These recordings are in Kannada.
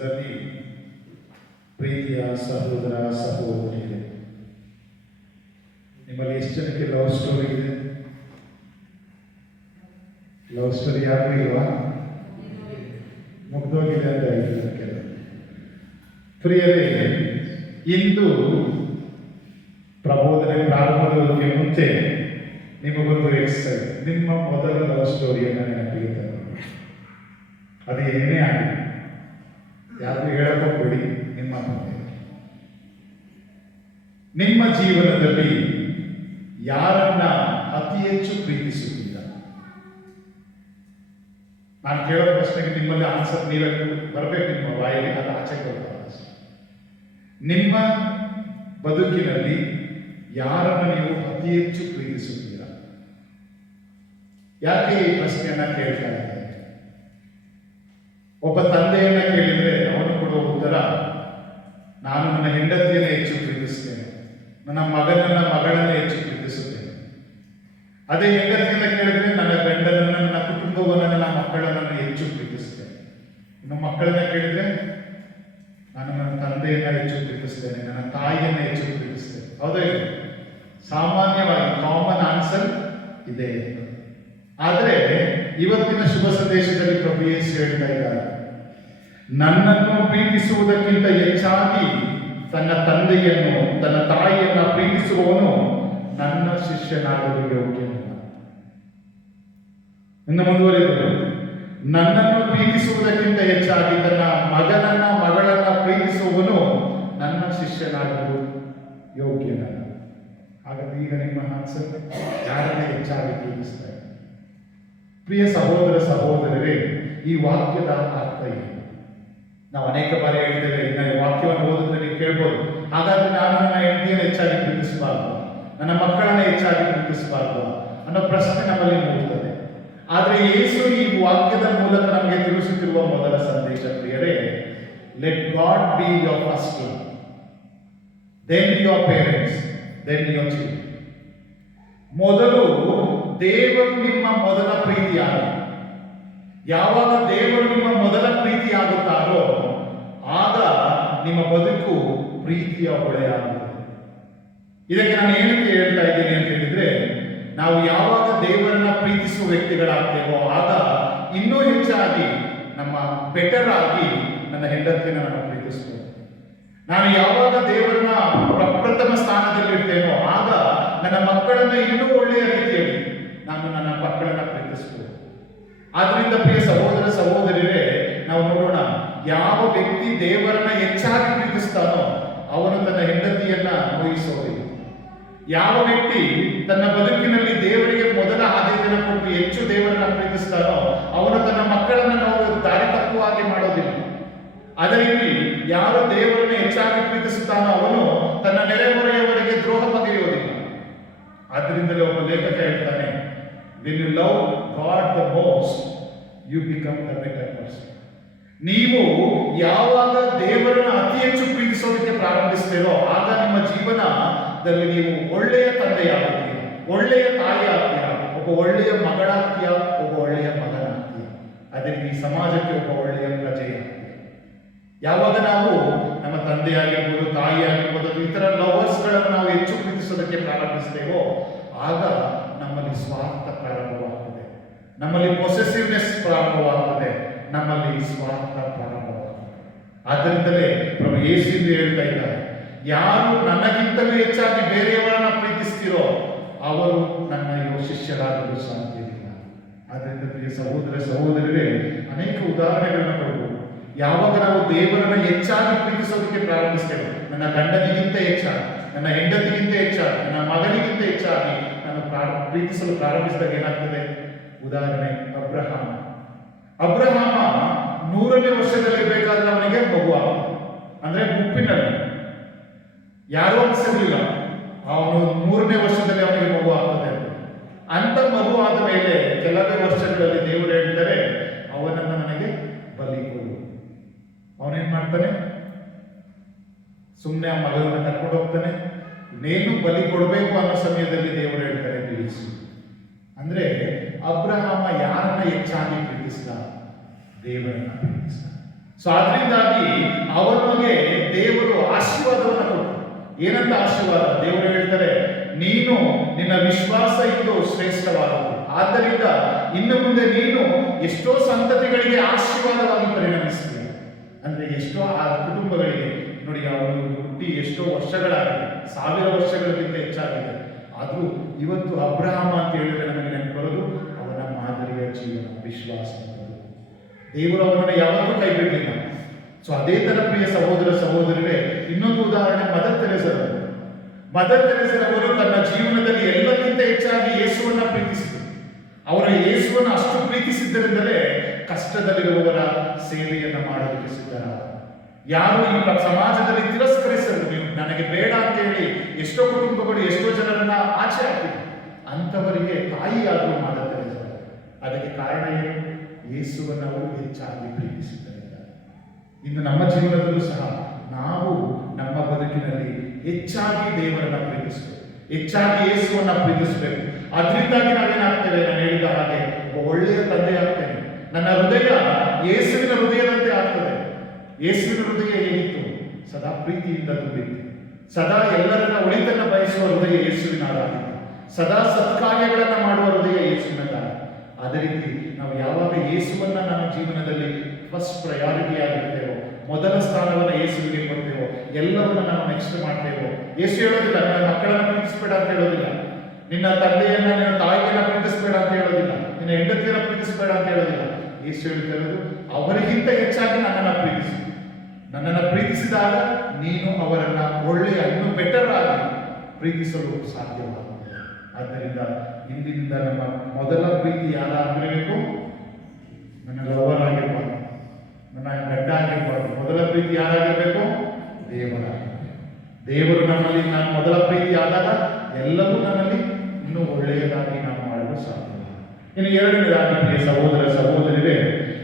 ದಲ್ಲಿ ಪ್ರೀತಿಯ ಸಹೋದರ ಸಹೋದರಿಯರೇ, ನಿಮ್ಮಲ್ಲಿ ಎಷ್ಟು ಜನಕ್ಕೆ ಲವ್ ಸ್ಟೋರಿ ಇದೆ? ಲವ್ ಸ್ಟೋರಿ ಯಾರು ಇಲ್ವಾ? ಮುಗ್ದೋಗಿದೆ ಅಂತ ಹೇಳ್ತಾರೆ. ಪ್ರಿಯರೇ, ಇಂದು ಪ್ರಬೋಧನೆ ಪ್ರಾರಂಭಕ್ಕೆ ಮುಂಚೆ ನಿಮಗೊಂದು ಎಕ್ಸೈಸ್, ನಿಮ್ಮ ಮೊದಲ ಲವ್ ಸ್ಟೋರಿಯನ್ನು ನೆನಪಿಗೆ ತರಬೇಕು. ಅದು ಏನೇ ಆಗಲಿ ಯಾರು ಹೇಳಕೋಬೇಡಿ. ನಿಮ್ಮ ಜೀವನದಲ್ಲಿ ಯಾರನ್ನ ಅತಿ ಹೆಚ್ಚು ಪ್ರೀತಿಸುತ್ತಿಲ್ಲ? ನಾನು ಕೇಳೋ ಪ್ರಶ್ನೆಗೆ ನಿಮ್ಮಲ್ಲಿ ಆನ್ಸರ್ ನೀವೇ ಬರಬೇಕು, ನಿಮ್ಮ ಬಾಯಲ್ಲಿ ಅದು ಆಚೆ ಕೊಡ್ತಾರೆ. ನಿಮ್ಮ ಬದುಕಿನಲ್ಲಿ ಯಾರನ್ನ ನೀವು ಅತಿ ಹೆಚ್ಚು ಪ್ರೀತಿಸುತ್ತೀರ? ಯಾಕೆ ಈ ಪ್ರಶ್ನೆಯನ್ನ ಕೇಳ್ತಾ ಇದ್ದೇನೆ? ಒಬ್ಬ ತಂದೆಯನ್ನ ಕೇಳಿದ್ರೆ ಅವನು ಕೊಡುವ ಉತ್ತರ, ನಾನು ನನ್ನ ಹೆಂಡತಿಯನ್ನೇ ಹೆಚ್ಚು ಪ್ರೀತಿಸುತ್ತೇನೆ, ನನ್ನ ಮಗಳನ್ನೇ ಹೆಚ್ಚು ಪ್ರೀತಿಸುತ್ತೇನೆ. ಅದೇ ಹೆಂಡತಿಯನ್ನ ಕೇಳಿದ್ರೆ ನನ್ನ ಗಂಡನನ್ನ, ನನ್ನ ಕುಟುಂಬವನ್ನು, ನನ್ನ ಮಕ್ಕಳನ್ನು ಹೆಚ್ಚು ಪ್ರೀತಿಸುತ್ತೇನೆ. ಇನ್ನು ಮಕ್ಕಳನ್ನ ಕೇಳಿದ್ರೆ ನಾನು ನನ್ನ ತಂದೆಯನ್ನ ಹೆಚ್ಚು ಪ್ರೀತಿಸ್ತೇನೆ, ನನ್ನ ತಾಯಿಯನ್ನ ಹೆಚ್ಚು ಪ್ರೀತಿಸ್ತೇನೆ. ಹೌದಾ? ಇದು ಸಾಮಾನ್ಯವಾಗಿ ಕಾಮನ್ ಆನ್ಸರ್ ಇದೆ. ಆದರೆ ಇವತ್ತಿನ ಶುಭ ಸಂದೇಶದಲ್ಲಿ ಪ್ರಭು ಯೇಸು ಹೇಳ್ತಾ ಇದ್ದಾರೆ, ನನ್ನನ್ನು ಪ್ರೀತಿಸುವುದಕ್ಕಿಂತ ಹೆಚ್ಚಾಗಿ ತನ್ನ ತಂದೆಯನ್ನು, ತನ್ನ ತಾಯಿಯನ್ನ ಪ್ರೀತಿಸುವವನು ನನ್ನ ಶಿಷ್ಯನಾಗಲು ಯೋಗ್ಯನಲ್ಲ. ಇನ್ನು ಮುಂದುವರೆದು, ನನ್ನನ್ನು ಪ್ರೀತಿಸುವುದಕ್ಕಿಂತ ಹೆಚ್ಚಾಗಿ ತನ್ನ ಮಗಳನ್ನ ಪ್ರೀತಿಸುವವನು ನನ್ನ ಶಿಷ್ಯನಾಗಲು ಯೋಗ್ಯನಲ್ಲ. ಹಾಗಾದ್ರೆ ಈಗ ನಿಮ್ಮ ಆನ್ಸರ್, ಯಾರನ್ನೇ ಹೆಚ್ಚಾಗಿ ಪ್ರೀತಿಸ್ತಾರೆ? ಪ್ರಿಯ ಸಹೋದರ ಸಹೋದರರೇ, ಈ ವಾಕ್ಯದ ಅರ್ಥ ಏನು? ನಾವು ಅನೇಕ ಬಾರಿ ಹೇಳ್ತೇವೆ, ಈ ವಾಕ್ಯವನ್ನು ಓದಿದ್ರೆ ನೀವು ಕೇಳ್ಬೋದು, ಹಾಗಾದ್ರೆ ನಾನು ನನ್ನ ಹೆಂಡತಿಯನ್ನು ಹೆಚ್ಚಾಗಿ ಪ್ರೀತಿಸಬಾರ್ದು, ನನ್ನ ಮಕ್ಕಳನ್ನ ಹೆಚ್ಚಾಗಿ ಪ್ರೀತಿಸಬಾರ್ದು ಅನ್ನೋ ಪ್ರಶ್ನೆ ನಮ್ಮಲ್ಲಿ ಮೂಡುತ್ತದೆ. ಆದರೆ ಯೇಸು ಈ ವಾಕ್ಯದ ಮೂಲಕ ನಮಗೆ ತಿಳಿಸುತ್ತಿರುವ ಮೊದಲ ಸಂದೇಶ, ಪ್ರಿಯರೇ, let God be your first love, then your parents, then your children. ಮೊದಲು ದೇವರು ನಿಮ್ಮ ಮೊದಲ ಪ್ರೀತಿಯಾಗಲಿ. ಯಾವಾಗ ದೇವರು ನಿಮ್ಮ ಮೊದಲ ಪ್ರೀತಿಯಾಗುತ್ತಾರೋ ಆಗ ನಿಮ್ಮ ಬದುಕು ಪ್ರೀತಿಯ ಹೊಳೆಯಾಗುತ್ತದೆ. ಇದಕ್ಕೆ ನಾನು ಏನಕ್ಕೆ ಹೇಳ್ತಾ ಇದ್ದೀನಿ ಅಂತ ಹೇಳಿದ್ರೆ, ನಾವು ಯಾವಾಗ ದೇವರನ್ನ ಪ್ರೀತಿಸುವ ವ್ಯಕ್ತಿಗಳಾಗ್ತೇವೋ ಆಗ ಇನ್ನೂ ಹೆಚ್ಚಾಗಿ ನಮ್ಮ ಬೆಟರ್ ಆಗಿ ನನ್ನ ಹೆಂಡತಿಯನ್ನು ನಾನು ಪ್ರೀತಿಸ್ತೇನೆ. ನಾನು ಯಾವಾಗ ದೇವರನ್ನ ಪ್ರಪ್ರಥಮ ಸ್ಥಾನದಲ್ಲಿರ್ತೇನೋ ಆಗ ನನ್ನ ಮಕ್ಕಳನ್ನ ಇನ್ನೂ ಒಳ್ಳೆಯ ರೀತಿಯಲ್ಲಿ ನಾನು ನನ್ನ ಮಕ್ಕಳನ್ನ ಪ್ರೀತಿಸ್ತೇನೆ. ಆದ್ರಿಂದ ಪ್ರಿಯ ಸಹೋದರ ಸಹೋದರಿಯರೇ, ನಾವು ನೋಡೋಣ, ಯಾವ ವ್ಯಕ್ತಿ ದೇವರನ್ನ ಹೆಚ್ಚಾಗಿ ಪ್ರೀತಿಸ್ತಾನೋ ಅವನು ತನ್ನ ಹೆಂಡತಿಯನ್ನ ನೋಯಿಸೋದಿಲ್ಲ. ಯಾವ ವ್ಯಕ್ತಿ ತನ್ನ ಬದುಕಿನಲ್ಲಿ ದೇವರಿಗೆ ಮೊದಲ ಆದ್ಯತೆಯನ್ನು ಕೊಟ್ಟು ಹೆಚ್ಚು ದೇವರನ್ನ ಪ್ರೀತಿಸ್ತಾನೋ ಅವನು ತನ್ನ ಮಕ್ಕಳನ್ನ ನಾವು ದಾರಿ ತಪ್ಪುವಾಗಿ ಮಾಡೋದಿಲ್ಲ. ಅದೇ ರೀತಿ ಯಾರು ದೇವರನ್ನ ಹೆಚ್ಚಾಗಿ ಪ್ರೀತಿಸುತ್ತಾನೋ ಅವನು ತನ್ನ ನೆರೆಹೊರೆಯವರಿಗೆ ದ್ರೋಹ ಬಗೆಯುವುದಿಲ್ಲ. ಆದ್ರಿಂದಲೇ ಒಬ್ಬ ಲೇಖಕ ಹೇಳ್ತಾನೆ, when you love God the most, you become the better person. ನೀವು ಯಾವಾಗ ದೇವರನ್ನು ಅತಿ ಹೆಚ್ಚು ಪ್ರೀತಿಸೋದಕ್ಕೆ ಪ್ರಾರಂಭಿಸ್ತೇರೋ ಆಗ ನಿಮ್ಮ ಜೀವನದಲ್ಲಿ ನೀವು ಒಳ್ಳೆಯ ತಂದೆಯಾಗ್ತೀಯ, ಒಳ್ಳೆಯ ತಾಯಿ ಆಗ್ತೀಯ, ಒಬ್ಬ ಒಳ್ಳೆಯ ಮಗಳಾಗ್ತೀಯ, ಒಬ್ಬ ಒಳ್ಳೆಯ ಮಗನಾಗ್ತೀಯ. ಅದೇ ರೀತಿ ಸಮಾಜಕ್ಕೆ ಒಬ್ಬ ಒಳ್ಳೆಯ ಪ್ರಜೆಯಾಗ್ತೀಯ. ಯಾವಾಗ ನಾವು ನಮ್ಮ ತಂದೆ ಆಗಿರ್ಬೋದು, ತಾಯಿ ಆಗಿರ್ಬೋದು, ಇತರ ಲವರ್ಸ್ಗಳನ್ನು ನಾವು ಹೆಚ್ಚು ಪ್ರೀತಿಸೋದಕ್ಕೆ ಪ್ರಾರಂಭಿಸ್ತೇವೋ ಆಗ ನಮ್ಮಲ್ಲಿ ಸ್ವಾರ್ಥ ಪ್ರಾರಂಭವಾಗ್ತದೆ, ನಮ್ಮಲ್ಲಿ ಪೊಸೆಸಿವ್ನೆಸ್ ಪ್ರಾರಂಭವಾಗ್ತದೆ, ನಮ್ಮಲ್ಲಿ ಸ್ವಾರ್ಥ ಪ್ರಾರಂಭವಾಗ್ತದೆ. ಆದ್ದರಿಂದಲೇ ಪ್ರಭು ಯೇಸು ಹೇಳ್ತಾ ಇದ್ದಾರೆ, ಯಾರು ನನಗಿಂತಲೂ ಹೆಚ್ಚಾಗಿ ಬೇರೆಯವರನ್ನ ಪ್ರೀತಿಸ್ತೀರೋ ಅವರು ನನ್ನ ಶಿಷ್ಯರಾಗಲು ಸಾಧ್ಯವಿಲ್ಲ. ಆದ್ದರಿಂದ ಪ್ರಿಯ ಸಹೋದರ ಸಹೋದರರೇ, ಅನೇಕ ಉದಾಹರಣೆಗಳನ್ನು ಕೊಡಬಹುದು. ಯಾವಾಗ ನಾವು ದೇವರನ್ನ ಹೆಚ್ಚಾಗಿ ಪ್ರೀತಿಸೋದಕ್ಕೆ ಪ್ರಾರಂಭಿಸ್ತೇವೆ, ನನ್ನ ಗಂಡನಿಗಿಂತ ಹೆಚ್ಚಾಗಿ, ನನ್ನ ಹೆಂಡತಿಗಿಂತ ಹೆಚ್ಚಾಗಿ, ನನ್ನ ಮಗನಿಗಿಂತ ಹೆಚ್ಚಾಗಿ ನಾನು ಪ್ರೀತಿಸಲು ಪ್ರಾರಂಭಿಸಿದಾಗ ಏನಾಗ್ತದೆ? ಉದಾಹರಣೆ, ಅಬ್ರಹಾಮ 100ನೇ ವರ್ಷದಲ್ಲಿ ಬೇಕಾದ್ರೆ ಅವನಿಗೆ ಮಗು ಆಗ್ತದೆ. ಅಂದ್ರೆ ಮುಪ್ಪಿನಲ್ಲಿ ಯಾರೂ ಅನ್ಸಿರ್ಲಿಲ್ಲ, ಅವನು 100ನೇ ವರ್ಷದಲ್ಲಿ ಅವನಿಗೆ ಮಗು ಆಗ್ತದೆ ಅಂತ. ಮಗು ಆದ ಮೇಲೆ ಕೆಲವೇ ವರ್ಷಗಳಲ್ಲಿ ದೇವರು ಹೇಳಿದರೆ, ಅವನನ್ನು ನನಗೆ ಬಲಿ ಕೊಡು. ಅವನೇನ್ ಮಾಡ್ತಾನೆ? ಸುಮ್ಮನೆ ಆ ಮಗನನ್ನ ಕರ್ಕೊಂಡು ಹೋಗ್ತಾನೆ. ನೇನು ಬಲಿ ಕೊಡಬೇಕು ಅನ್ನೋ ಸಮಯದಲ್ಲಿ ದೇವರು ಹೇಳ್ತಾರೆ, ತಿಳಿಸು. ಅಂದ್ರೆ ಅಬ್ರಹಾಮ ಯಾರನ್ನ ಹೆಚ್ಚಾಗಿ ಪ್ರೀತಿಸಿದ? ದೇವರನ್ನ ಪ್ರೀತಿಸಿದ. ಸೊ ಅದರಿಂದಾಗಿ ಅವನಿಗೆ ದೇವರು ಆಶೀರ್ವಾದವನ್ನು ಕೊಟ್ಟರು. ಏನಂತ ಆಶೀರ್ವಾದ? ದೇವರು ಹೇಳ್ತಾರೆ, ನೀನು ನಿನ್ನ ವಿಶ್ವಾಸ ಇದು ಶ್ರೇಷ್ಠವಾದದ್ದು, ಆದ್ದರಿಂದ ಇನ್ನು ಮುಂದೆ ನೀನು ಎಷ್ಟೋ ಸಂತತಿಗಳಿಗೆ ಆಶೀರ್ವಾದವಾಗಿ ಪರಿಣಮಿಸ್ತೀಯ. ಅಂದ್ರೆ ಎಷ್ಟೋ ಆ ಕುಟುಂಬಗಳಿಗೆ ನೋಡಿ, ಅವನು ಹುಟ್ಟಿ ಎಷ್ಟೋ ವರ್ಷಗಳಾಗಿದೆ, 1000 ವರ್ಷಗಳಿಗಿಂತ ಹೆಚ್ಚಾಗಿದೆ. ಆದರೂ ಇವತ್ತು ಅಬ್ರಹಾಮ ಅಂತ ಹೇಳಿದ್ರೆ ನಮಗೆ ನೆನಪು ಬರೋದು ಅವನ ಮಾದರಿಯ ಜೀವನ, ವಿಶ್ವಾಸ. ದೇವರು ಅವನನ್ನು ಯಾವತ್ತೂ ಕೈ ಬಿಡಲಿಲ್ಲ. ಸೊ ಅದೇ ತರ ಪ್ರಿಯ ಸಹೋದರ ಸಹೋದರರೇ, ಇನ್ನೊಂದು ಉದಾಹರಣೆ ಮದರ್ ತೆರೆಸರವರು. ಮದರ್ ತೆರೆಸರವರು ತನ್ನ ಜೀವನದಲ್ಲಿ ಎಲ್ಲಕ್ಕಿಂತ ಹೆಚ್ಚಾಗಿ ಯೇಸುವನ್ನ ಪ್ರೀತಿಸಿದರು. ಅವರ ಯೇಸುವನ್ನು ಅಷ್ಟು ಪ್ರೀತಿಸಿದ್ದರಿಂದಲೇ ಕಷ್ಟದಲ್ಲಿರುವವರ ಸೇವೆಯನ್ನು ಮಾಡೋದಕ್ಕೆ ಸಿದ್ಧರಾದ. ಯಾರು ಈ ಸಮಾಜದಲ್ಲಿ ತಿರಸ್ಕರಿಸಲು, ನೀವು ನನಗೆ ಬೇಡ ಅಂತ ಹೇಳಿ ಎಷ್ಟೋ ಕುಟುಂಬಗಳು ಎಷ್ಟೋ ಜನರನ್ನ ಆಚೆ ಹಾಕಿದ್ರು, ಅಂಥವರಿಗೆ ತಾಯಿಯಾದರೂ ಮದರ್ ತೆರೆಸರು. ಅದಕ್ಕೆ ಕಾರಣ ಏನು? ಯೇಸುವನ್ನು ಅವರು ಹೆಚ್ಚಾಗಿ ಪ್ರೀತಿಸಿದ್ದರಿಂದ. ಇನ್ನು ನಮ್ಮ ಜೀವನದಲ್ಲೂ ಸಹ ನಾವು ನಮ್ಮ ಬದುಕಿನಲ್ಲಿ ಹೆಚ್ಚಾಗಿ ದೇವರನ್ನ ಪ್ರೀತಿಸಬೇಕು, ಹೆಚ್ಚಾಗಿ ಯೇಸುವನ್ನ ಪ್ರೀತಿಸಬೇಕು. ಅದರಿಂದಾಗಿ ನಾವೇನಾಗ್ತೇವೆ? ನಾನು ಹೇಳಿದ ಹಾಗೆ ಒಬ್ಬ ಒಳ್ಳೆಯ ತಂದೆ ಆಗ್ತೇನೆ. ನನ್ನ ಹೃದಯ ಯೇಸುವಿನ ಹೃದಯದಂತೆ ಆಗ್ತದೆ. ಯೇಸುವಿನ ಹೃದಯ ಹೇಗಿತ್ತು? ಸದಾ ಪ್ರೀತಿಯಿಂದ ತುಂಬಿತ್ತು. ಸದಾ ಎಲ್ಲರನ್ನ ಒಳಿತನ್ನ ಬಯಸುವ ಹೃದಯ ಯೇಸುವಿನದಾಗಿತ್ತು. ಸದಾ ಸತ್ಕಾರ್ಯಗಳನ್ನ ಮಾಡುವ ಹೃದಯ ಯೇಸುವಿನದಾಗಿತ್ತು. ಅದೇ ರೀತಿ ನಾವು ಯಾವಾಗ ಯೇಸುವನ್ನ ನಮ್ಮ ಜೀವನದಲ್ಲಿ ಫಸ್ಟ್ ಪ್ರಯಾರಿಟಿ ಆಗಿರ್ತೇವೋ, ಮೊದಲ ಸ್ಥಾನವನ್ನು ಯೇಸುವಿಗೆ ಕೊಡ್ತೇವೋ, ಎಲ್ಲವನ್ನ ನಾವು ನೆಕ್ಸ್ಟ್ ಮಾಡ್ತೇವೋ. ಯೇಸು ಹೇಳೋದಿಲ್ಲ ನಿನ್ನ ಮಕ್ಕಳನ್ನ ಪ್ರೀತಿಸಬೇಡ ಅಂತ ಹೇಳೋದಿಲ್ಲ, ನಿನ್ನ ತಂದೆಯನ್ನ ನಿನ್ನ ತಾಯಿಯನ್ನ ಪ್ರೀತಿಸಬೇಡ ಅಂತ ಹೇಳೋದಿಲ್ಲ, ನಿನ್ನ ಹೆಂಡತಿಯನ್ನ ಪ್ರೀತಿಸಬೇಡ ಅಂತ ಹೇಳೋದಿಲ್ಲ. ಯೇಸು ಹೇಳ್ತಿರೋದು ಅವರಿಗಿಂತ ಹೆಚ್ಚಾಗಿ ನನ್ನನ್ನು ಪ್ರೀತಿಸಿ. ನನ್ನನ್ನು ಪ್ರೀತಿಸಿದಾಗ ನೀನು ಅವರನ್ನ ಒಳ್ಳೆಯ, ಇನ್ನೂ ಬೆಟರ್ ಆಗಿ ಪ್ರೀತಿಸಲು ಸಾಧ್ಯವಾಗುತ್ತದೆ. ಆದ್ದರಿಂದ ಇಂದಿನಿಂದ ನಮ್ಮ ಮೊದಲ ಪ್ರೀತಿ ಯಾರಾಗಿರಬೇಕು? ನನ್ನ ಲವರ್ ಆಗಿರ್ಬಾರ್ದು, ನನ್ನ ಗಡ್ಡ ಆಗಿರ್ಬಾರ್ದು. ಮೊದಲ ಪ್ರೀತಿ ಯಾರಾಗಿರ್ಬೇಕು? ದೇವರಾಗಿರ್ಬೇಕು. ದೇವರು ನಮ್ಮಲ್ಲಿ ನಾನು ಮೊದಲ ಪ್ರೀತಿ ಆದಾಗ ಎಲ್ಲವೂ ನನ್ನಲ್ಲಿ ಇನ್ನೂ ಒಳ್ಳೆಯದಾಗಿ ನಾವು ಮಾಡಲು ಸಾಧ್ಯ. ಇನ್ನು ಎರಡನೇದಾಗಿ ಪ್ರಿಯ ಸಹೋದರ ಸಹೋದರಿಯರೇ,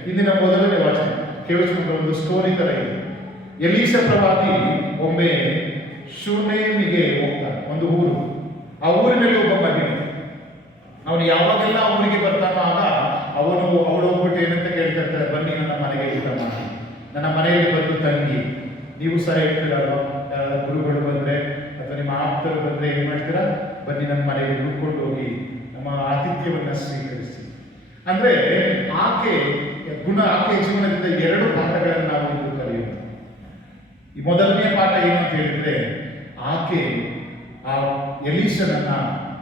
ಇಂದಿನ ಮೊದಲನೇ ವಾಚನ ಕೇಳಿಸಿಕೊಂಡ ಒಂದು ಸ್ಟೋರಿ ತರ ಇದೆ. ಎಲೀಷ ಪ್ರವಾದಿ ಒಮ್ಮೆ ಶೂನೇಮಿಗೆ ಹೋಗ್ತಾನೆ, ಒಂದು ಊರು. ಆ ಊರಿನಲ್ಲಿ ಒಬ್ಬ ಮಹಿಳೆ. ಅವನು ಯಾವಾಗೆಲ್ಲ ಊರಿಗೆ ಬರ್ತಾನೋ ಆಗ ಅವಳು ಹೋಗ್ಬಿಟ್ಟು ಏನಂತ ಕೇಳ್ತಾ ಇರ್ತಾರೆ, ಬನ್ನಿ ನನ್ನ ಮನೆಗೆ ಊಟ ಮಾಡಿ, ನನ್ನ ಮನೆಯಲ್ಲಿ ಬಂದು ತಂಗಿ. ನೀವು ಸಹ ಹೇಳ್ತೀರಲ್ವ, ಗುರುಗಳು ಬಂದ್ರೆ ಅಥವಾ ನಿಮ್ಮ ಆಪ್ತರು ಬಂದ್ರೆ ಏನ್ ಮಾಡ್ತೀರಾ? ಬನ್ನಿ ನನ್ನ ಮನೆಗೆ ಹುಡ್ಕೊಂಡು ಹೋಗಿ ನಮ್ಮ ಆತಿಥ್ಯವನ್ನ ಸ್ವೀಕರಿಸಿ. ಅಂದ್ರೆ ಆಕೆ ಜೀವನದಿಂದ 2 ಪಾಠಗಳನ್ನು ನಾವು ಇಂದು ಕಲಿಯೋಣ. ಈ ಮೊದಲನೇ ಪಾಠ ಏನು ಅಂತ ಹೇಳಿದ್ರೆ, ಆಕೆ ಆ ಎಲೀಷನನ್ನ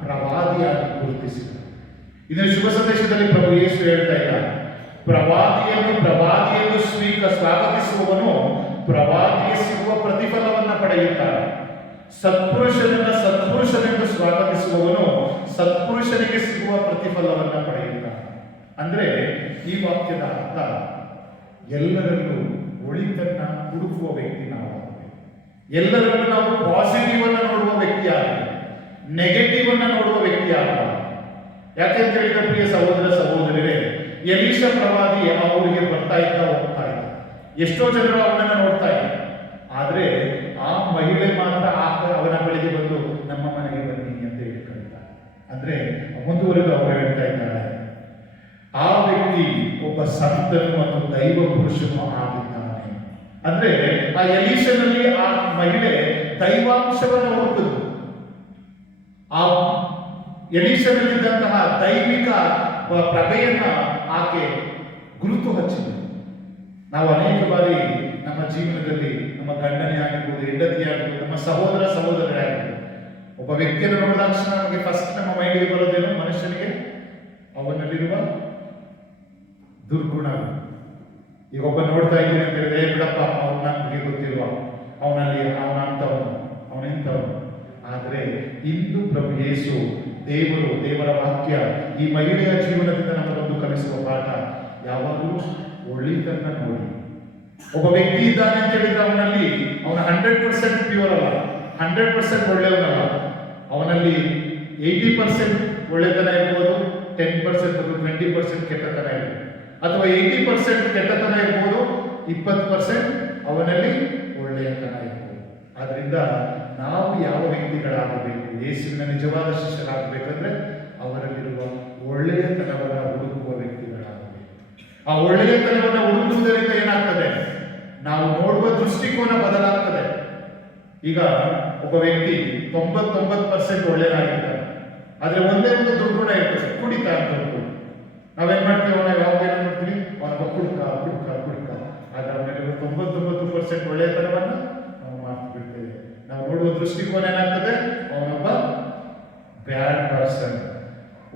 ಪ್ರವಾದಿಯಾಗಿ ಗುರುತಿಸಿದ. ಇದನ್ನು ಶುಭ ಸಂದೇಶದಲ್ಲಿ ಪ್ರಭು ಯೇಸು ಹೇಳ್ತಾ ಇದ್ದಾರೆ, ಪ್ರವಾದಿಯನ್ನು ಸ್ವಾಗತಿಸುವವನು ಪ್ರವಾದಿಗೆ ಸಿಗುವ ಪ್ರತಿಫಲವನ್ನ ಪಡೆಯುತ್ತಾನೆ. ಸತ್ಪುರುಷನೆಂದು ಸ್ವಾಗತಿಸುವವನು ಸತ್ಪುರುಷನಿಗೆ ಸಿಗುವ ಪ್ರತಿಫಲವನ್ನ ಪಡೆಯುತ್ತಾನೆ. ಅಂದ್ರೆ ಈ ವಾಕ್ಯದ ಅರ್ಥ, ಎಲ್ಲರಲ್ಲೂ ಒಳಿತನ್ನ ಹುಡುಕುವ ವ್ಯಕ್ತಿ ನಾವು, ಎಲ್ಲರಲ್ಲೂ ನಾವು ಪಾಸಿಟಿವ್ ಅನ್ನ ನೋಡುವ ವ್ಯಕ್ತಿ ಆಗಲಿ, ನೆಗೆಟಿವ್ ಅನ್ನ ನೋಡುವ ವ್ಯಕ್ತಿ ಆಗಲ್ಲ. ಯಾಕೆಂತ ಹೇಳಿದ್ರೆ ಪ್ರಿಯ ಸಹೋದರ ಸಹೋದರರೇ, ಎಲೀಷ ಪ್ರವಾದಿ ಆ ಊರಿಗೆ ಬರ್ತಾ ಇದ್ದ, ಹೋಗ್ತಾ ಇದ್ದ. ಎಷ್ಟೋ ಜನರು ಅವನನ್ನ ನೋಡ್ತಾ ಇದ್ದಾರೆ. ಆದ್ರೆ ಆ ಮಹಿಳೆ ಮಾತ್ರ ಅವನ ಬಳಿಗೆ ಬಂದು ನಮ್ಮ ಮನೆಗೆ ಬನ್ನಿ ಅಂತ ಹೇಳ್ತಾರೆ. ಅಂದ್ರೆ ಮುಂದುವರೆದು ಅವರು ಹೇಳ್ತಾ ಇದ್ದಾರೆ, ಆ ವ್ಯಕ್ತಿ ಒಬ್ಬ ಸಂತನು ಮತ್ತು ದೈವ ಪುರುಷನು ಆಗಿದ್ದಾನೆ. ಅಂದ್ರೆ ಆ ಎಲೀಷನಲ್ಲಿ ಆ ಮಹಿಳೆ ದೈವಾಂಶವನ್ನು ಹುಡುಕಿದ್ರು. ಆ ಎಲೀಷನಲ್ಲಿದ್ದಂತಹ ದೈವಿಕ ಪ್ರಭೆಯನ್ನ ಆಕೆ ಗುರುತು ಹಚ್ಚಿದ್ರು. ನಾವು ಅನೇಕ ಬಾರಿ ನಮ್ಮ ಜೀವನದಲ್ಲಿ ನಮ್ಮ ಗಂಡನೇ ಆಗಿರ್ಬೋದು, ಹೆಂಡತಿ ಆಗಿರ್ಬೋದು, ನಮ್ಮ ಸಹೋದರ ಸಹೋದರರೇ ಆಗಿರ್ಬೋದು, ಒಬ್ಬ ವ್ಯಕ್ತಿಯನ್ನು ನೋಡಿದ ತಕ್ಷಣ ನಮಗೆ ಫಸ್ಟ್ ನಮ್ಮ ಮೈಂಡಿಗೆ ಬರೋದೇನು? ಮನುಷ್ಯನಿಗೆ ಅವನಲ್ಲಿರುವ ದುರ್ಗುಣ. ಈಗ ಒಬ್ಬ ನೋಡ್ತಾ ಇದ್ದೀನಿ ಅಂತ ಹೇಳಿದ್ರೆ, ಬಿಡಪ್ಪ ಅವನ ನಮಗೆ ಗೊತ್ತಿಲ್ವಾ, ಅವನಲ್ಲಿ ಅವನೆಂಥವನು. ಆದರೆ ಇಂದು ಪ್ರಭು ಯೇಸು ದೇವರ ವಾಕ್ಯ ಈ ಮಹಿಳೆಯ ಜೀವನದಿಂದ ನಮಗೊಂದು ಕಲಿಸುವ ಪಾಠ, ಯಾವಾಗಲೂ ಒಳ್ಳೆತನ್ನ ನೋಡಿ. ಒಬ್ಬ ವ್ಯಕ್ತಿ ಇದ್ದಾನೆ ಅಂತ ಹೇಳಿದ್ರೆ ಅವನು 100% ಪ್ಯೂರ್ ಅಲ್ಲ, 100% ಒಳ್ಳೆಯವನಲ್ಲ. ಅವನಲ್ಲಿ 80% ಒಳ್ಳೆತನ ಇರ್ಬೋದು, 10% ಅಥವಾ 20% ಕೆಟ್ಟತನ ಇರ್ಬೋದು, ಅಥವಾ 80% ಕೆಟ್ಟತನ ಇರ್ಬೋದು, 20% ಅವನಲ್ಲಿ ಒಳ್ಳೆಯತನ ಇರ್ಬೋದು. ಆದ್ರಿಂದ ನಾವು ಯಾವ ವ್ಯಕ್ತಿಗಳಾಗಬೇಕು? ಯೇಸುವಿನ ನಿಜವಾದ ಶಿಷ್ಯರಾಗಬೇಕಂದ್ರೆ ಅವರಲ್ಲಿರುವ ಒಳ್ಳೆಯತನವನ್ನು ಹುಡುಕುವ ವ್ಯಕ್ತಿಗಳಾಗಬೇಕು. ಆ ಒಳ್ಳೆಯತನವನ್ನು ಹುಡುಕುವುದರಿಂದ ಏನಾಗ್ತದೆ? ನಾವು ನೋಡುವ ದೃಷ್ಟಿಕೋನ ಬದಲಾಗ್ತದೆ. ಈಗ ಒಬ್ಬ ವ್ಯಕ್ತಿ 99% ಒಳ್ಳೆಯದಾಗಿರ್ತಾನೆ, ಆದ್ರೆ ಒಂದೇ ಒಂದು ದುರ್ಗುಣ ಇರ್ತದೆ, ಕುಡಿತಾ ಅಂತ. ನಾವೇನ್ ಮಾಡ್ತೀವಿ, ಅವನ ಯಾವಾಗ ಏನ್ ಮಾಡ್ತೀವಿ, ಅವನೊಬ್ಬ ಕುಡ್ಕ ಕುಡ್ಕ ಕುಡ್ಕ, ಆದ್ರೆ ಅವನಲ್ಲಿ 99% ಒಳ್ಳೆಯತನವನ್ನ ನಾವು ಮಾತು ಬಿಡ್ತೇವೆ. ನಾವು ನೋಡುವ ದೃಷ್ಟಿಕೋನ ಏನಾಗ್ತದೆ, ಅವನೊಬ್ಬ ಬ್ಯಾಡ್ ಪರ್ಸನ್,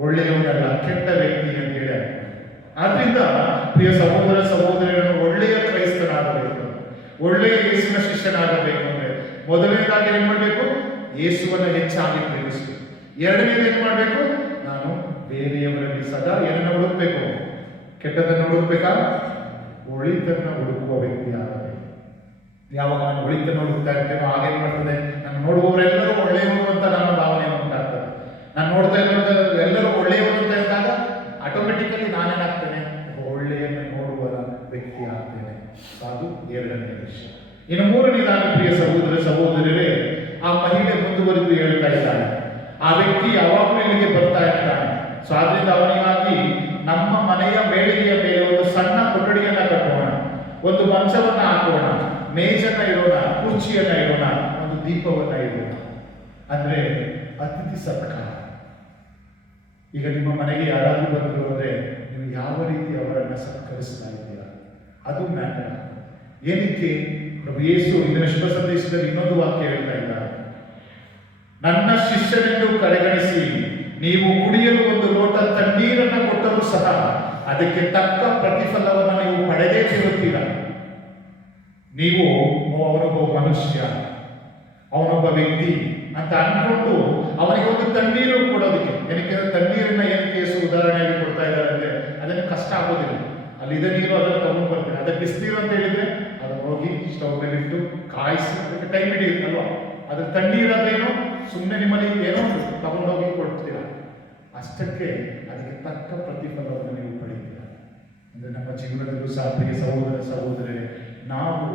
ಒಳ್ಳೆಯವನಲ್ಲ, ಕೆಟ್ಟ ವ್ಯಕ್ತಿ ಅಂತ ಹೇಳಿ. ಆದ್ರಿಂದ ಪ್ರಿಯ ಸಹೋದರ ಸಹೋದರಿಯನ್ನು ಒಳ್ಳೆಯ ಕ್ರೈಸ್ತನಾಗಬೇಕು, ಒಳ್ಳೆಯ ಯೇಸುವಿನ ಶಿಷ್ಯನಾಗಬೇಕು ಅಂದ್ರೆ ಮೊದಲನೇದಾಗಿ ಏನ್ ಮಾಡ್ಬೇಕು, ಯೇಸುವನ್ನ ಹೆಚ್ಚಾಗಿ ಪ್ರೇಮಿಸಬೇಕು. ಎರಡನೇದು ಏನ್ ಮಾಡ್ಬೇಕು, ನಾನು ಬೇರೆಯವರಲ್ಲಿ ಸದಾ ಏನನ್ನ ಹುಡುಕ್ಬೇಕು, ಕೆಟ್ಟದನ್ನ ಹುಡುಕ್ಬೇಕಾ, ಒಳಿತನ್ನ ಹುಡುಕುವ ವ್ಯಕ್ತಿ ಆಗಬೇಕು. ಯಾವಾಗ ನಾನು ಒಳಿತನ್ನ ಹುಡುಕ್ತಾ ಇರ್ತೇನೋ ಆಗೇನ್ ಮಾಡ್ತದೆ, ನಾನು ನೋಡುವವರೆಲ್ಲರೂ ಒಳ್ಳೆಯವರು ಅಂತ ನನ್ನ ಭಾವನೆ ಉಂಟಾಗ್ತದೆ. ನಾನು ನೋಡ್ತಾ ಇರೋದು ಎಲ್ಲರೂ ಒಳ್ಳೆಯವರು ಅಂತ ಇದ್ದಾಗ ಆಟೋಮೆಟಿಕಲಿ ನಾನೇನಾಗ್ತೇನೆ, ಒಳ್ಳೆಯನ್ನು ನೋಡುವ ವ್ಯಕ್ತಿ ಆಗ್ತೇನೆ. ಅದು ಎರಡನೇ ವಿಷಯ. ಇನ್ನು ಮೂರನೇದಾಗಿ ಪ್ರಿಯ ಸಹೋದರ ಸಹೋದರರೇ, ಆ ಮಹಿಳೆ ಮುಂದುವರೆದು ಹೇಳ್ತಾ ಇದ್ದಾಳೆ, ಆ ವ್ಯಕ್ತಿ ಯಾವಾಗಲೂ ಇಲ್ಲಿಗೆ ಬರ್ತಾ ಇರ್ತಾನೆ. ಸೊ ಆದ್ರಿಂದ ಅವನಿಗಾಗಿ ನಮ್ಮ ಮನೆಯ ಮೇಳಿಗೆಯ ಮೇಲೆ ಒಂದು ಸಣ್ಣ ಕೊಠಡಿಯನ್ನ ಕಟ್ಟೋಣ, ಒಂದು ಮಂಚವನ್ನ ಹಾಕೋಣ, ಮೇಜನ್ನ ಇಡೋಣ, ಕುರ್ಚಿಯನ್ನ ಇಡೋಣ, ಒಂದು ದೀಪವನ್ನ ಇಡೋಣ. ಅಂದ್ರೆ ಅತಿಥಿ ಸತ್ಕಾರ. ಈಗ ನಿಮ್ಮ ಮನೆಗೆ ಯಾರಾದ್ರೂ ಬಂದರು ಅಂದ್ರೆ ನೀವು ಯಾವ ರೀತಿ ಅವರನ್ನ ಸತ್ಕರಿಸ್ತಾ ಇದ್ದೀರಾ, ಅದು ಮ್ಯಾಟರ್. ಏನಕ್ಕೆ ಪ್ರಭು ಯೇಸು ಇಂದಿನ ಶುಭ ಸಂದೇಶದಲ್ಲಿ ಇನ್ನೊಂದು ವಾಕ್ಯ ಹೇಳ್ತಾ ಇದ್ದಾರೆ, ನನ್ನ ಶಿಷ್ಯನೆಂದು ಕಡೆಗಣಿಸಿ ನೀವು ಕುಡಿಯಲು ಒಂದು ಲೋಟ ತಣ್ಣೀರನ್ನು ಕೊಟ್ಟರೂ ಸಹ ಅದಕ್ಕೆ ತಕ್ಕ ಪ್ರತಿಫಲವನ್ನು ನೀವು ಪಡೆದೇ ಸಿಗುತ್ತೀರ. ನೀವು ಅವನೊಬ್ಬ ಮನುಷ್ಯ, ಅವನೊಬ್ಬ ವ್ಯಕ್ತಿ ಅಂತ ಅನ್ಕೊಂಡು ಅವನಿಗೆ ಒಂದು ತಣ್ಣೀರು ಕೊಡೋದಕ್ಕೆ, ಏನಕ್ಕೆ ತಣ್ಣೀರನ್ನ ಏನಕ್ಕೆ ಯೇಸು ಉದಾಹರಣೆಯಾಗಿ ಕೊಡ್ತಾ ಇದ್ದಾರೆ ಅಂದ್ರೆ ಅದನ್ನು ಕಷ್ಟ ಆಗೋದಿಲ್ಲ. ಅಲ್ಲಿದೆ ನೀರು, ಅದನ್ನು ತಗೊಂಡು ಬರ್ತೀನಿ, ಅದಕ್ಕೆ ಬಿಸಿನೀರು ಅಂತ ಹೇಳಿದ್ರೆ ಅದನ್ನು ಹೋಗಿ ಸ್ಟವ್ ಮೇಲೆ ಇಟ್ಟು ಕಾಯಿಸಿ ಅದಕ್ಕೆ ಟೈಮ್ ಹಿಡಿಯುತ್ತಲ್ವಾ. ಅದ್ರ ತಣ್ಣೀರಾದ್ರೇನು, ಸುಮ್ಮನೆ ನಿಮ್ಮಲ್ಲಿ ಏನೋ ತಗೊಂಡೋಗಿ ಕೊಡ್ತೀರ, ಅಷ್ಟಕ್ಕೆ ಅದಕ್ಕೆ ತಕ್ಕ ಪ್ರತಿಫಲವನ್ನು ನೀವು ಪಡೆಯುತ್ತೀರ. ಅಂದ್ರೆ ನಮ್ಮ ಜೀವನದಲ್ಲೂ ಸಹ ಪ್ರಿಯ ಸಹೋದರ ಸಹೋದರರೇ, ನಾವು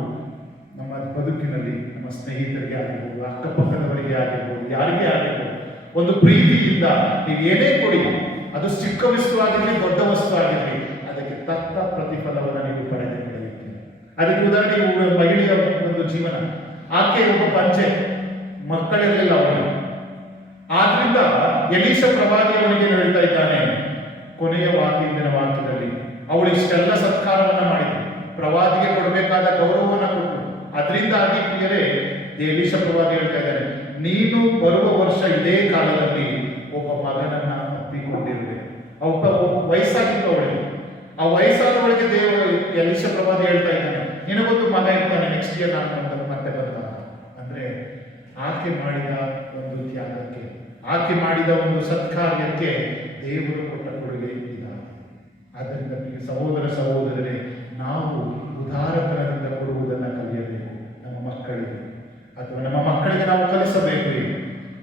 ನಮ್ಮ ಬದುಕಿನಲ್ಲಿ ನಮ್ಮ ಸ್ನೇಹಿತರಿಗೆ ಆಗಿರ್ಬೋದು, ಅಕ್ಕಪಕ್ಕದವರಿಗೆ ಆಗಿರ್ಬೋದು, ಯಾರಿಗೇ ಆಗಿರ್ಬೋದು, ಒಂದು ಪ್ರೀತಿಯಿಂದ ನೀವು ಏನೇ ಕೊಡಿ, ಅದು ಚಿಕ್ಕ ವಸ್ತು ಆಗಿರಲಿ ದೊಡ್ಡ ವಸ್ತು ಆಗಿರಲಿ, ಅದಕ್ಕೆ ತಕ್ಕ ಪ್ರತಿಫಲವನ್ನು ನೀವು ಪಡೆಯುತ್ತೀರಿ. ಅದಕ್ಕೆ ಉದಾಹರಣೆ ಮಹಿಳೆಯ ಒಂದು ಜೀವನ, ಆಕೆ ಒಬ್ಬ ಪಂಚೆ, ಮಕ್ಕಳಿರಲಿಲ್ಲ ಅವನಿಗೆ. ಆದ್ರಿಂದ ಎಲೀಷ ಪ್ರವಾದಿ ಅವನಿಗೆ ಹೇಳ್ತಾ ಇದ್ದಾನೆ, ಕೊನೆಯ ಇಂದಿನ ವಾಕ್ಯದಲ್ಲಿ ಅವಳು ಇಷ್ಟೆಲ್ಲ ಸತ್ಕಾರವನ್ನ ಮಾಡಿದ್ರು, ಪ್ರವಾದಿಗೆ ಕೊಡಬೇಕಾದ ಗೌರವವನ್ನು ಕೊಟ್ಟು, ಅದರಿಂದಾಗಿ ಪ್ರಿಯರೇ ಎಲೀಷ ಪ್ರವಾದಿ ಹೇಳ್ತಾ ಇದ್ದಾನೆ, ನೀನು ಬರುವ ವರ್ಷ ಇದೇ ಕಾಲದಲ್ಲಿ ಒಬ್ಬ ಮಗನನ್ನ ಅಪ್ಪಿಕೊಂಡಿರುವೆ. ಒಬ್ಬ ವಯಸ್ಸಾಗಿತ್ತು ಅವಳಿಗೆ, ಆ ವಯಸ್ಸಾದವಳಿಗೆ ಎಲೀಷ ಪ್ರವಾದಿ ಹೇಳ್ತಾ ಇದ್ದಾನೆ, ನಿನಗೊಂದು ಮಗ ಇರ್ತಾನೆ, ನೆಕ್ಸ್ಟ್ ಇಯರ್ ನಾನು ಮತ್ತೆ ಬರ್ತಾನೆ. ಅಂದ್ರೆ ಆಕೆ ಮಾಡಿದ ಒಂದು ತ್ಯಾಗಕ್ಕೆ, ಆಕೆ ಮಾಡಿದ ಒಂದು ಸತ್ಕಾರ್ಯಕ್ಕೆ ದೇವರು ಕೊಟ್ಟ ಕೊಡುಗೆ ಇದ್ದಾನೆ. ಆದ್ದರಿಂದ ಸಹೋದರ ಸಹೋದರರೇ, ನಾವು ಉದಾರತನದಿಂದ ಕೊಡುವುದನ್ನು ಕಲಿಯಬೇಕು ನಮ್ಮ ಮಕ್ಕಳಿಗೆ, ಅಥವಾ ನಮ್ಮ ಮಕ್ಕಳಿಗೆ ನಾವು ಕಲಿಸಬೇಕು.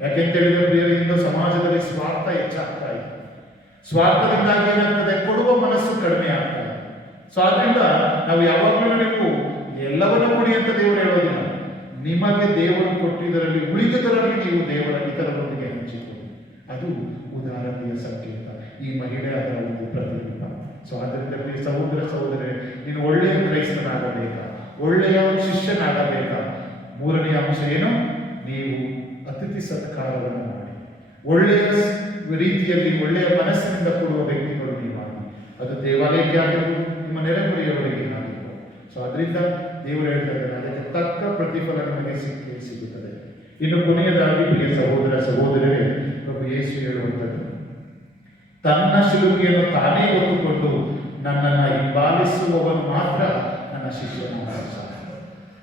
ಯಾಕೆಂತೇಳಿದ್ರೆ ಪ್ರಿಯರಿಂದ ಸಮಾಜದಲ್ಲಿ ಸ್ವಾರ್ಥ ಹೆಚ್ಚಾಗ್ತಾ ಇದೆ. ಸ್ವಾರ್ಥದಿಂದಾಗಿ ಏನಾಗ್ತದೆ, ಕೊಡುವ ಮನಸ್ಸು ಕಡಿಮೆ ಆಗ್ತಾ ಇದೆ. ಸೊ ಆದ್ರಿಂದ ನಾವು ಯಾವಾಗಲೂ ನೀವು ಎಲ್ಲವನ್ನೂ ಕೊಡಿ ಅಂತ ದೇವರು ಹೇಳೋದಿಲ್ಲ. ನಿಮಗೆ ದೇವರು ಕೊಟ್ಟಿದ್ದರಲ್ಲಿ ಉಳಿದುದರಲ್ಲಿ ನೀವು ದೇವರ ಇತರರೊಂದಿಗೆ ಹಂಚಿಕೊಳ್ಳಿ, ಅದು ಉದಾರತೆಯ ಸಂಕೇತ. ಈ ಮಹಿಳೆ ಅದರ ಒಂದು ಪ್ರತಿಬಿಂಬ. ಸೊ ಆದ್ದರಿಂದ ಸಹೋದರ ಸಹೋದರೇ, ನೀನು ಒಳ್ಳೆಯ ಕ್ರೈಸ್ತನಾಗಬೇಕಾ, ಒಳ್ಳೆಯ ಶಿಷ್ಯನಾಗಬೇಕಾ, ಮೂರನೆಯ ಅಂಶ ಏನು, ನೀವು ಅತಿಥಿ ಸತ್ಕಾರವನ್ನು ಮಾಡಿ, ಒಳ್ಳೆಯ ರೀತಿಯಲ್ಲಿ ಒಳ್ಳೆಯ ಮನಸ್ಸಿನಿಂದ ಕೊಡುವ ವ್ಯಕ್ತಿಗಳು ನೀವಾಗಿ. ಅದು ದೇವಾಲಯಕ್ಕೆ ಆಗಿರ್ಬೋದು, ನಿಮ್ಮ ನೆರೆಹೊರೆಯವರಿಗೆ ಆಗಿರ್ಬೋದು. ಸೊ ಅದರಿಂದ ದೇವರು ಹೇಳ್ತಾ ಇದ್ದಾರೆ, ಅದಕ್ಕೆ ತಕ್ಕ ಪ್ರತಿಫಲ ನಮಗೆ ಸಿಗುತ್ತದೆ. ಇನ್ನು ಕೊನೆಯದಾಗಿ ಪ್ರಿಯ ಸಹೋದರ ಸಹೋದರರೇ, ಪ್ರಭು ಯೇಸು ಹೇಳುವಂಥದ್ದು, ತನ್ನ ಶಿಲುಬೆಯನ್ನು ತಾನೇ ಹೊತ್ತುಕೊಂಡು ನನ್ನನ್ನು ಹಿಂಬಾಲಿಸುವವನು ಮಾತ್ರ ನನ್ನ ಶಿಷ್ಯನಾಗಲು ಸಾಧ್ಯ.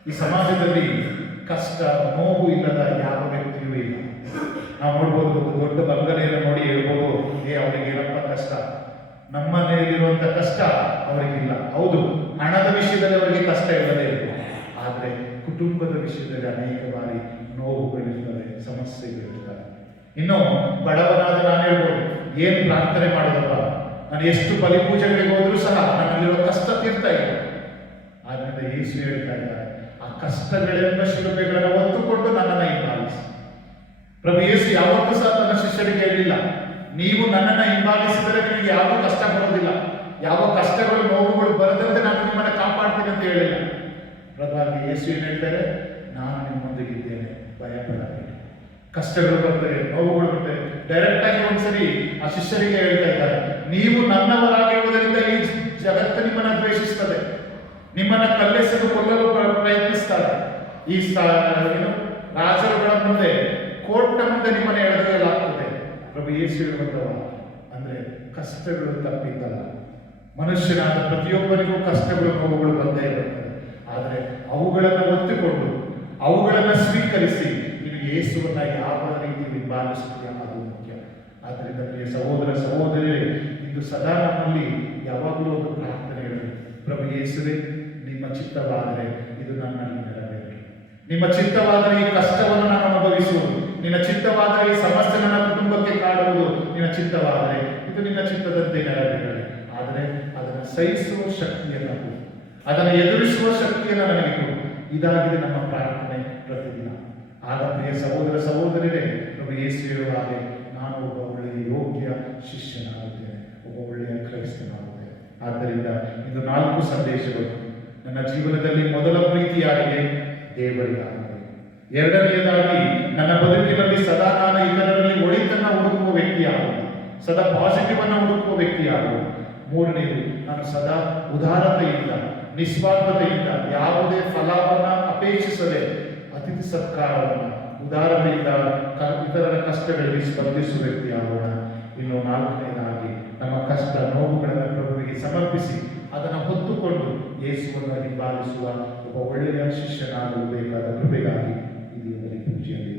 ಈ ಸಮಾಜದಲ್ಲಿ ಕಷ್ಟ ನೋವು ಇಲ್ಲದ ಯಾವ ವ್ಯಕ್ತಿಯೂ ಇಲ್ಲ. ನಾವು ನೋಡ್ಬೋದು, ಒಂದು ದೊಡ್ಡ ಬಂಗಲೆಯನ್ನು ನೋಡಿ ಹೇಳ್ಬೋದು, ಅವರಿಗೆ ಏನಪ್ಪ ಕಷ್ಟ, ನಮ್ಮ ಮನೆಯಲ್ಲಿರುವಂಥ ಕಷ್ಟ ಅವರಿಗಿಲ್ಲ. ಹೌದು, ಹಣದ ವಿಷಯದಲ್ಲಿ ಅವರಿಗೆ ಕಷ್ಟ ಇಲ್ಲದೆ ಇರ್ತದೆ, ಆದರೆ ಕುಟುಂಬದ ವಿಷಯದಲ್ಲಿ ಅನೇಕ ಬಾರಿ ನೋವುಗಳಿರ್ತವೆ, ಸಮಸ್ಯೆಗಳಿರ್ತವೆ. ಇನ್ನು ಬಡವನಾದ ನಾನು ಹೇಳ್ಬೋದು, ಏನು ಪ್ರಾರ್ಥನೆ ಮಾಡೋದಪ್ಪ, ನಾನು ಎಷ್ಟು ಬಲಿಪೂಜೆಗಳಿಗೆ ಹೋದರೂ ಸಹ ನನ್ನಲ್ಲಿರುವ ಕಷ್ಟ ತೀರ್ತಾ ಇಲ್ಲ. ಆದ್ದರಿಂದ ಯೇಸು ಹೇಳ್ತಾ ಇದ್ದಾರೆ, ಆ ಕಷ್ಟಗಳೆಂಬ ಶಿಲುಬೆಗಳನ್ನು ಹೊತ್ತುಕೊಂಡು ನನ್ನನ್ನು ಹಿಂಬಾಲಿಸಿ. ಪ್ರಭು ಯೇಸು ಯಾವತ್ತೂ ಸಹ ತನ್ನ ಶಿಷ್ಯರಿಗೆ ಹೇಳಿಲ್ಲ, ನೀವು ನನ್ನನ್ನು ಹಿಂಬಾಲಿಸಿದರೆ ನಿಮಗೆ ಯಾವ ಕಷ್ಟ ಬರೋದಿಲ್ಲ, ಯಾವ ಕಷ್ಟಗಳು ನೋವುಗಳು ಬರದಂತೆ ನಾನು ನಿಮ್ಮನ್ನು ಕಾಪಾಡ್ತೀನಿ ಅಂತ ಹೇಳಿಲ್ಲ. ಪ್ರಧಾನಿ ಯೇಸು ಏನು ಹೇಳ್ತಾರೆ? ನಾನು ನಿಮ್ಮೊಂದಿಗಿದ್ದೇನೆ, ಭಯಪಡಬೇಡಿ. ಕಷ್ಟಗಳು ಬರ್ತವೆ, ನೋವುಗಳು ಬರ್ತವೆ. ಡೈರೆಕ್ಟ್ ಆಗಿ ಒಂದ್ಸರಿ ಆ ಶಿಷ್ಯರಿಗೆ ಹೇಳ್ತಾ ಇದ್ದಾರೆ, ನೀವು ನನ್ನವರಾಗಿರುವುದರಿಂದ ಈ ಜಗತ್ತು ನಿಮ್ಮನ್ನ ದ್ವೇಷಿಸ್ತದೆ, ನಿಮ್ಮನ್ನ ಕಲ್ಲೆಸೆದು ಕೊಲ್ಲಲು ಪ್ರಯತ್ನಿಸ್ತಾರೆ. ಈ ರಾಜರುಗಳ ಮುಂದೆ, ಕೋರ್ಟ್ನ ಮುಂದೆ ನಿಮ್ಮನ್ನ ಎಳೆದೊಯ್ಯಲಾಗ್ತದೆ. ಪ್ರಭು ಯೇಸು ಹೇಳುವಂತವ ಅಂದ್ರೆ ಕಷ್ಟಗಳು ತಪ್ಪಿದ್ದಲ್ಲ. ಮನುಷ್ಯನಾದ ಪ್ರತಿಯೊಬ್ಬರಿಗೂ ಕಷ್ಟಗಳು, ನೋವುಗಳು ಬಂದೇ ಇರುತ್ತದೆ. ಆದರೆ ಅವುಗಳನ್ನು ಒತ್ತುಕೊಂಡು, ಅವುಗಳನ್ನು ಸ್ವೀಕರಿಸಿ ನೀನು ಯೇಸುವನ್ನ ಯಾವ ರೀತಿ ಹಿಂಬಾಲಿಸುತ್ತೀಯ, ಅದು ಮುಖ್ಯ. ಆದ್ದರಿಂದ ಪ್ರಿಯ ಸಹೋದರ ಸಹೋದರಿಯರೇ, ಇದು ಸದಾ ನಮ್ಮಲ್ಲಿ ಯಾವಾಗಲೂ ಒಂದು ಪ್ರಾರ್ಥನೆ ಇರಲಿ. ಪ್ರಭು ಯೇಸುವೇ, ನಿಮ್ಮ ಚಿತ್ತವಾದರೆ ಇದು ನನ್ನಲ್ಲಿ ನೆರವೇರಲಿ. ನಿಮ್ಮ ಚಿತ್ತವಾದರೆ ಈ ಕಷ್ಟವನ್ನು ನಾನು ಅನುಭವಿಸುವುದು, ನಿನ್ನ ಚಿತ್ತವಾದರೆ ಈ ಸಮಸ್ಯೆ ನನ್ನ ಕುಟುಂಬಕ್ಕೆ ಕಾಡುವುದು, ನಿನ್ನ ಚಿತ್ತವಾದರೆ ಇದು ನಿನ್ನ ಚಿತ್ತದಂತೆ ನೆರವೇರಲಿ. ಆದರೆ ಅದನ್ನು ಸಹಿಸುವ ಶಕ್ತಿಯನ್ನು ಕೊಡು, ಅದನ್ನು ಎದುರಿಸುವ ಶಕ್ತಿಯನ್ನು ನನಗೆ ಕೊಡು. ಇದಾಗಿದೆ ನಮ್ಮ ಪ್ರಾರ್ಥನೆ ಪ್ರತಿದಿನ. ಆಗ ಪ್ರಿಯ ಸಹೋದರ ಸಹೋದರಿಯರೇ, ಪ್ರಭು ಯೇಸು ಹೇಳುವ ಹಾಗೆ ನಾನು ಒಬ್ಬ ಒಳ್ಳೆಯ ಯೋಗ್ಯ ಶಿಷ್ಯನಾಗುತ್ತೇನೆ, ಒಬ್ಬ ಒಳ್ಳೆಯ ಕ್ರೈಸ್ತನಾಗುತ್ತೇನೆ. ಆದ್ದರಿಂದ ಇದು 4 ಸಂದೇಶಗಳು. ನನ್ನ ಜೀವನದಲ್ಲಿ ಮೊದಲ ಪ್ರೀತಿ ಯಾರಿಗೆ? ದೇವರಿಗಾಗಲಿ. ಎರಡನೆಯದಾಗಿ, ನನ್ನ ಬದುಕಿನಲ್ಲಿ ಸದಾ ನಾನು ಇತರರಲ್ಲಿ ಒಳಿತನ್ನು ಹುಡುಕುವ ವ್ಯಕ್ತಿಯಾಗುವುದು, ಸದಾ ಪಾಸಿಟಿವ್ ಅನ್ನು ಹುಡುಕುವ ವ್ಯಕ್ತಿಯಾಗುವುದು. ಮೂರನೆಯದು, ನಾನು ಸದಾ ಉದಾರತೆಯಿಂದ, ನಿಸ್ವಾರ್ಥತೆಯಿಂದ, ಯಾವುದೇ ಫಲವನ್ನು ಅಪೇಕ್ಷಿಸದೆ ಅತಿಥಿ ಸತ್ಕಾರವನ್ನು ಉದಾರತೆಯಿಂದ ಇತರರ ಕಷ್ಟಗಳಿಗೆ ಸ್ಪಂದಿಸುವ ವ್ಯಕ್ತಿಯಾಗೋಣ. ಇನ್ನು 4ನೇದಾಗಿ, ನಮ್ಮ ಕಷ್ಟ ನೋವುಗಳನ್ನು ಪ್ರಭುವಿಗೆ ಸಮರ್ಪಿಸಿ ಅದನ್ನು ಹೊತ್ತುಕೊಂಡು ಯೇಸುವನ್ನು ಹಿಂಬಾಲಿಸುವ ಒಬ್ಬ ಒಳ್ಳೆಯ ಶಿಷ್ಯನಾಗಲು ಬೇಕಾದ ಕೃಪೆಗಾಗಿ ಈ ದಿನದಲ್ಲಿ ಪೂಜೆಯಲ್ಲಿ